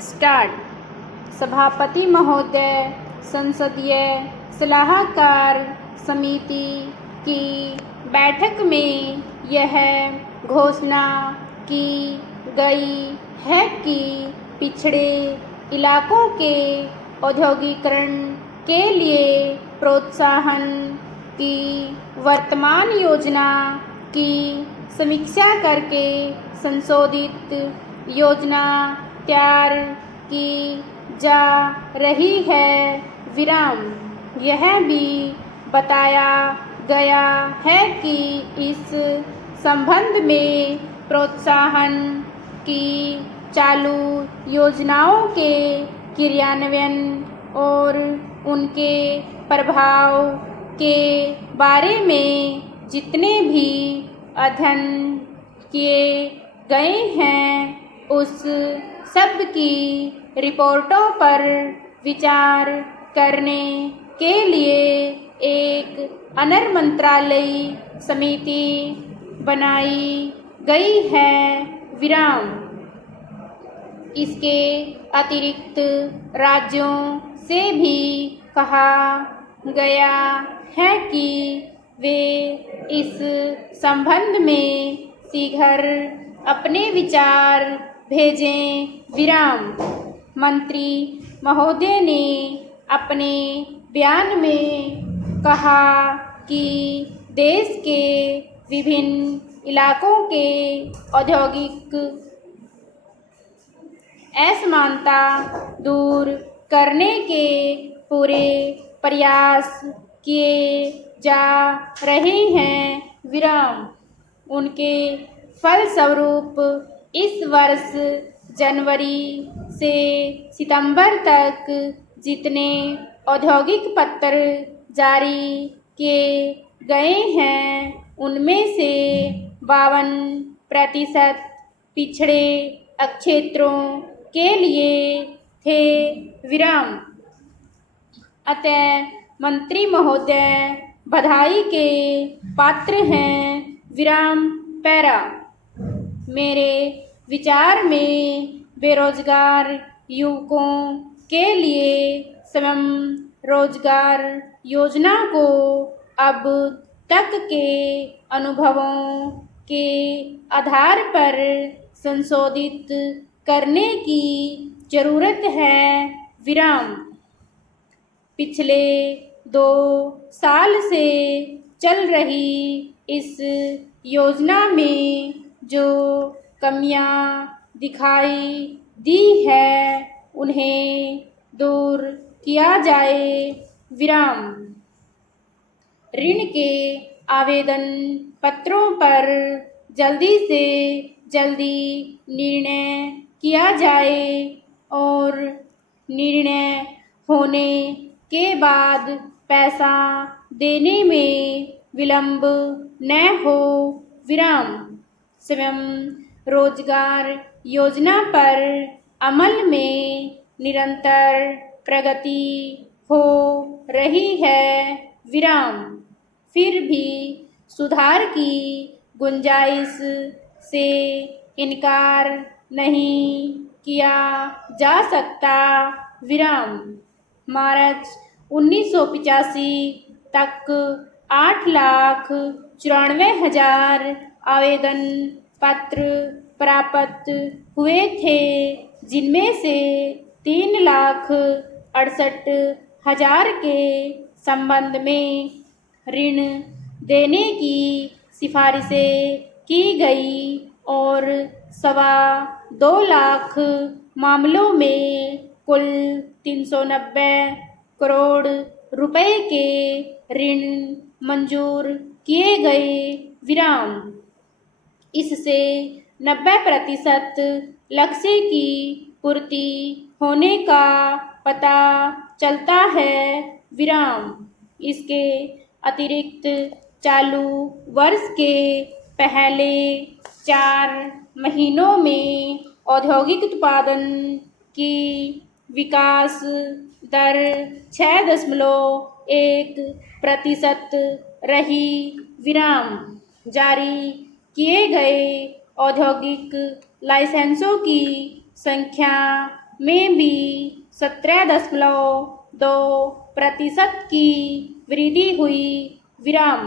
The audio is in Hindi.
स्टार्ट। सभापति महोदय, संसदीय सलाहकार समिति की बैठक में यह घोषणा की गई है कि पिछड़े इलाकों के औद्योगिकरण के लिए प्रोत्साहन की वर्तमान योजना की समीक्षा करके संशोधित योजना तैयार की जा रही है। यह भी बताया गया है कि इस संबंध में प्रोत्साहन की चालू योजनाओं के क्रियान्वयन और उनके प्रभाव के बारे में जितने भी अध्ययन किए गए हैं उस सब की रिपोर्टों पर विचार करने के लिए एक अंतरमंत्रालयी समिति बनाई गई है। इसके अतिरिक्त राज्यों से भी कहा गया है कि वे इस संबंध में शीघ्र अपने विचार भेजें। मंत्री महोदय ने अपने बयान में कहा कि देश के विभिन्न इलाकों के औद्योगिक असमानता दूर करने के पूरे प्रयास किए जा रहे हैं। उनके फलस्वरूप इस वर्ष जनवरी से सितंबर तक जितने औद्योगिक पत्र जारी किए गए हैं उनमें से 52% पिछड़े क्षेत्रों के लिए थे। अतः मंत्री महोदय बधाई के पात्र हैं। मेरे विचार में बेरोजगार युवकों के लिए स्वयं रोजगार योजना को अब तक के अनुभवों के आधार पर संशोधित करने की जरूरत है। पिछले 2 साल से चल रही इस योजना में जो कमियां दिखाई दी है उन्हें दूर किया जाए। ऋण के आवेदन पत्रों पर जल्दी से जल्दी निर्णय किया जाए और निर्णय होने के बाद पैसा देने में विलंब न हो। स्वयं रोजगार योजना पर अमल में निरंतर प्रगति हो रही है। फिर भी सुधार की गुंजाइश से इनकार नहीं किया जा सकता। मार्च 1985 तक 8,94,000 आवेदन पत्र प्राप्त हुए थे, जिनमें से 3,68,000 के संबंध में ऋण देने की सिफारिशें की गई और 2.25 लाख मामलों में कुल 390 करोड़ रुपए के ऋण मंजूर किए गए। इससे 90% लक्ष्य की पूर्ति होने का पता चलता है। इसके अतिरिक्त चालू वर्ष के पहले 4 महीनों में औद्योगिक उत्पादन की विकास दर 6.1% रही। जारी किए गए औद्योगिक लाइसेंसों की संख्या में भी 17.2% की वृद्धि हुई। विराम।